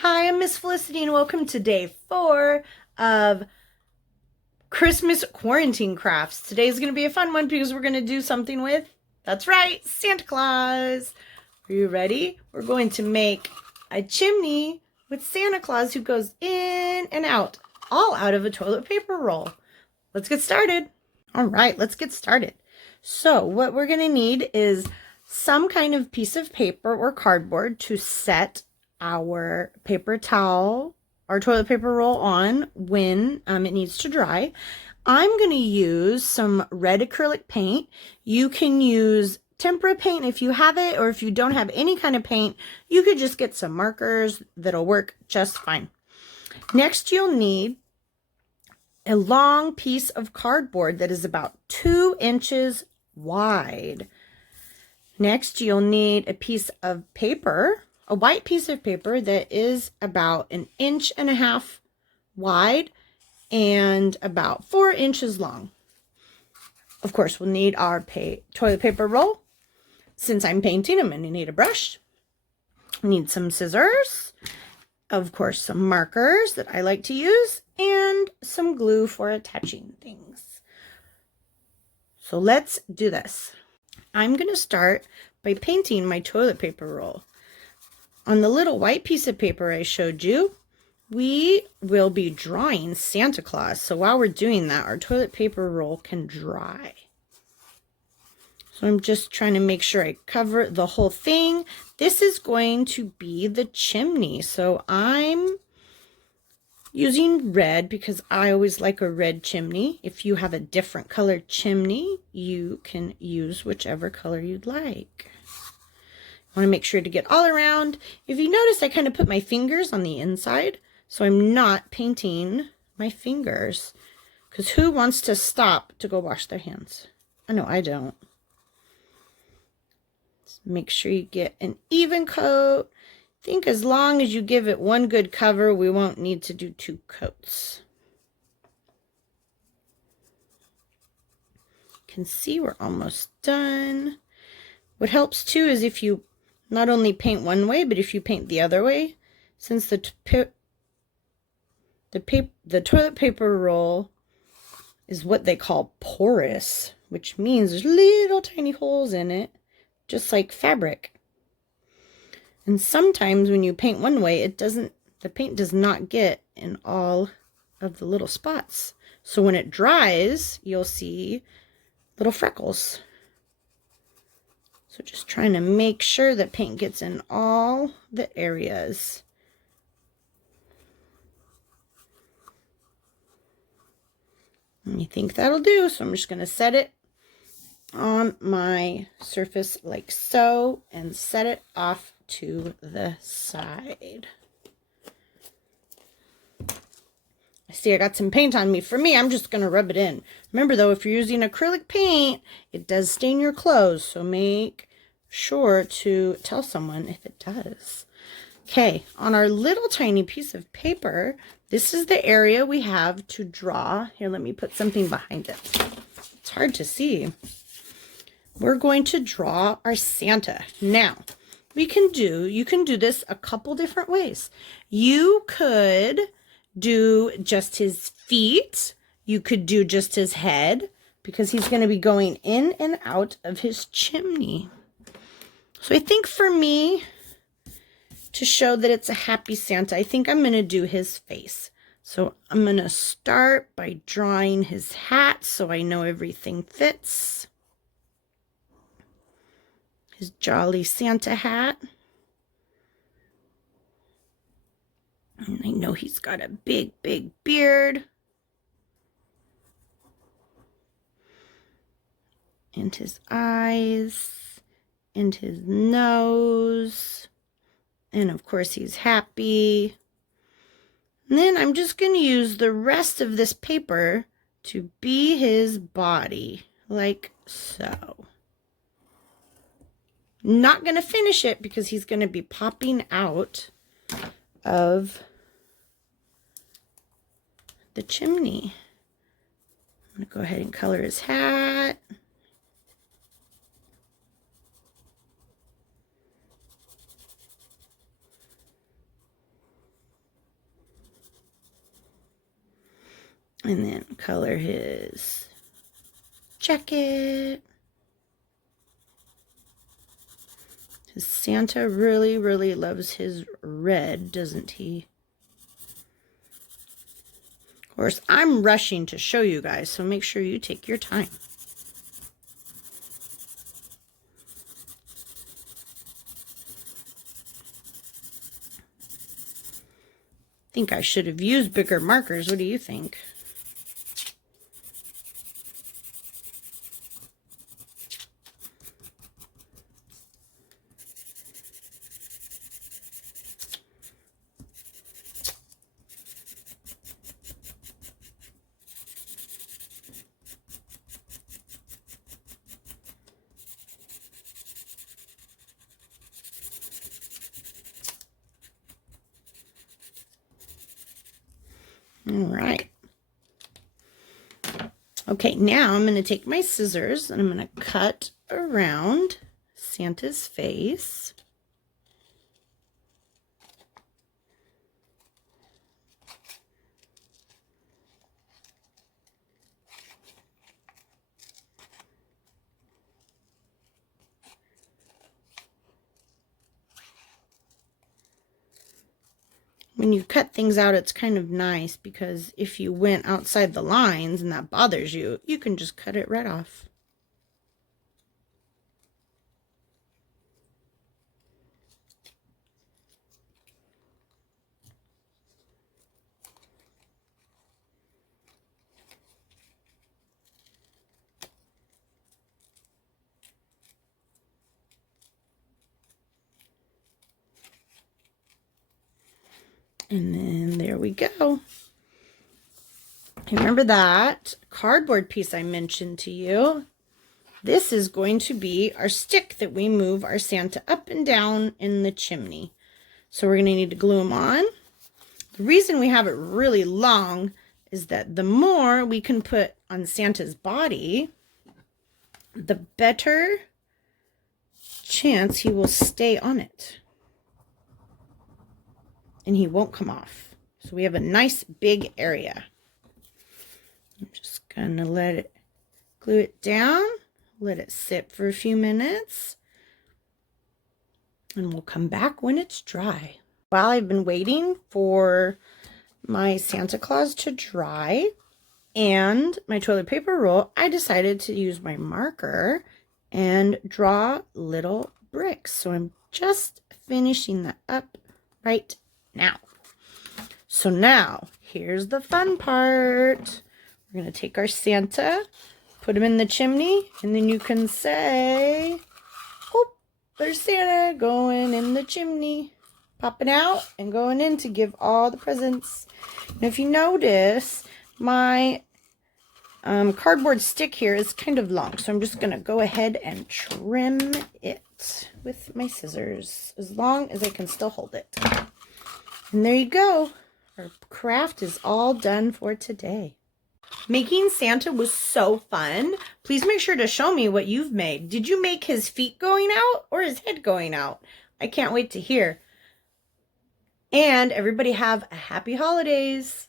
Hi, I'm Miss Felicity, and welcome to day 4 of Christmas quarantine crafts. Today's going to be a fun one because we're going to do something with, that's right, Santa Claus. Are you ready? We're going to make a chimney with Santa Claus who goes in and out, all out of a toilet paper roll. Let's get started. All right, let's get started. So what we're going to need is some kind of piece of paper or cardboard to set our paper towel, our toilet paper roll on when it needs to dry. I'm going to use some red acrylic paint. You can use tempera paint if you have it, or if you don't have any kind of paint, you could just get some markers that'll work just fine. Next, you'll need a long piece of cardboard that is about 2 inches wide. Next, you'll need a piece of paper, a white piece of paper that is about 1.5 inches wide and about 4 inches long. Of course, we'll need our toilet paper roll. Since I'm painting, I'm going to need a brush. I need some scissors, of course, some markers that I like to use, and some glue for attaching things. So let's do this. I'm going to start by painting my toilet paper roll. On the little white piece of paper I showed you, we will be drawing Santa Claus. So while we're doing that, our toilet paper roll can dry. So I'm just trying to make sure I cover the whole thing. This is going to be the chimney. So I'm using red because I always like a red chimney. If you have a different colored chimney, you can use whichever color you'd like. I want to make sure to get all around. If you notice, I kind of put my fingers on the inside, so I'm not painting my fingers. Because who wants to stop to go wash their hands? I know I don't. Make sure you get an even coat. I think as long as you give it one good cover, we won't need to do 2 coats. You can see we're almost done. What helps too is if you not only paint one way, but if you paint the other way, since the toilet paper roll is what they call porous, which means there's little tiny holes in it, just like fabric. And sometimes when you paint one way, the paint does not get in all of the little spots. So when it dries, you'll see little freckles. So just trying to make sure that paint gets in all the areas. And I think that'll do. So I'm just going to set it on my surface like so and set it off to the side. I see I got some paint on me. For me, I'm just going to rub it in. Remember though, if you're using acrylic paint, it does stain your clothes. So make sure to tell someone if it does. Okay, on our little tiny piece of paper, this is the area we have to draw. Here, let me put something behind it. It's hard to see. We're going to draw our Santa. Now, you can do this a couple different ways. You could do just his feet. You could do just his head because he's going to be going in and out of his chimney. So I think for me, to show that it's a happy Santa, I think I'm going to do his face. So I'm going to start by drawing his hat so I know everything fits. His jolly Santa hat. And I know he's got a big, big beard. And his eyes. And his nose. And of course he's happy. And then I'm just going to use the rest of this paper to be his body. Like so. Not going to finish it because he's going to be popping out of the chimney. I'm going to go ahead and color his hat. And then color his jacket. Santa really, really loves his red, doesn't he? Of course, I'm rushing to show you guys, so make sure you take your time. I think I should have used bigger markers. What do you think? All right. Okay, now I'm going to take my scissors and I'm going to cut around Santa's face. When you cut things out, it's kind of nice because if you went outside the lines and that bothers you, you can just cut it right off. And then there we go. Remember that cardboard piece I mentioned to you? This is going to be our stick that we move our Santa up and down in the chimney. So we're going to need to glue them on. The reason we have it really long is that the more we can put on Santa's body, the better chance he will stay on it. And he won't come off. So we have a nice big area. I'm just going to let it glue it down, let it sit for a few minutes, and we'll come back when it's dry. While I've been waiting for my Santa Claus to dry and my toilet paper roll, I decided to use my marker and draw little bricks. So I'm just finishing that up right now. So now, here's the fun part. We're going to take our Santa, put him in the chimney, and then you can say, oh, there's Santa going in the chimney, popping out and going in to give all the presents. And if you notice, my cardboard stick here is kind of long, so I'm just going to go ahead and trim it with my scissors, as long as I can still hold it. And there you go. Our craft is all done for today. Making Santa was so fun. Please make sure to show me what you've made. Did you make his feet going out or his head going out? I can't wait to hear. And everybody have a happy holidays.